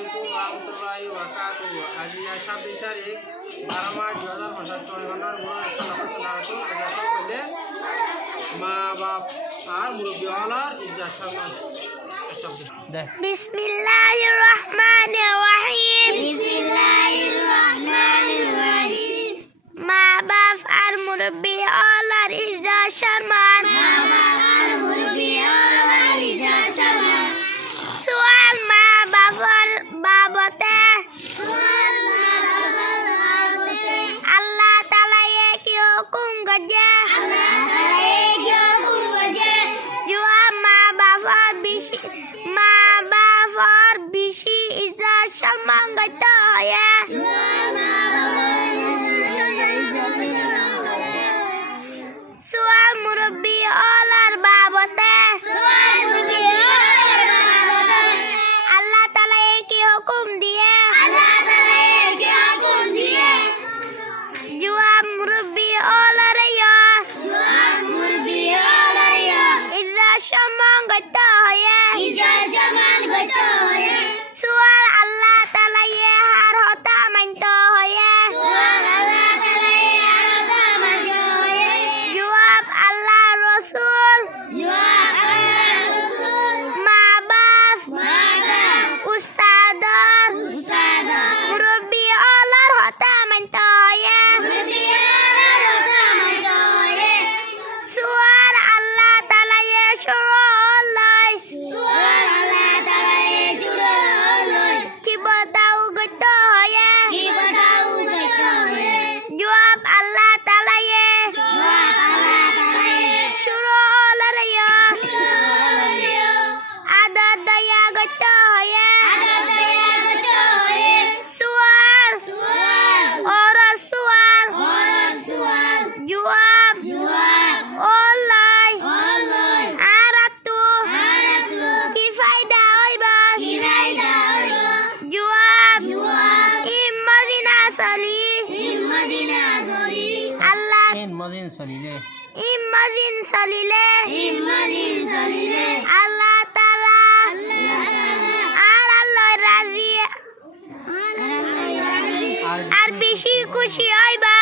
আলাইকুম রহমতুল্লাহি ওয়া বারাকাতুহু। আজ 27 তারিখ 12 মার্চ 2025 ঘন্টার মা বাপ আর মুরব্বী হলার ইজ্জত সম্মান। বিসমিল্লাহির রহমানির রহিম। বিসমিল্লাহির রহমানির রহিম। মা বাপ আর মুরব্বী হলার ইজ্জত সম্মান। মা বাপ আর মুরব্বী হলার ইজ্জত সম্মান। সুয়াল মা বাবার বাবতে। সুয়াল মা বাবার বাবতে। আল্লাহ তাআলা কি হুকুম করছে? আল্লাহ তাআলা কি হুকুম করছে? জবাব মা বাবার বেশি ইজ্জত সম্মান করতে হয়। সুয়াল মুরব্বী হলার বাবতে। আল্লাহ তাআলা কি হুকুম দিয়ে? আল্লাহ তাআলা কি হুকুম দিয়ে? জবাব মুরব্বী হলার জবাব মুরব্বী হলার ইজ্জত সম্মান করতে হয়। ইজ্জত সম্মান করতে হয়। সুয়াল আল্লাহ তাআলা হার হতা মানতে হয়। সুয়াল আল্লাহ তাআলা হার হতা মানতে হয়। জবাব আল্লাহ রাসূল। জবাব আল্লাহ রাসূল। মা বাপ উস্তাদ মুরব্বী হলার হতা মানতে হয়। মুরব্বী হলার হতা মানতে হয়। সুয়াল আল্লাহ তাআলা শুরু লয়। সুয়াল আল্লাহ তাআলা শুরু লয়। কি বতাও করতে হয়? কি বতাও করতে হয়? জবাব আল্লাহ তাআলা জবাব আল্লাহ তাআলা শুরু লয়। আদর দয়া করতে হয়। আদর দয়া করতে হয়। সুয়াল ওর সুয়াল জবাব লয়। আর কি ফায়দা হইব? জবাব ইমাদিনা চলি। আল্লাহ ইমাদিন চলিলে আল্লাহ তাআলা আর আল্লাহ রাজি আর বেশি খুশি হইবা।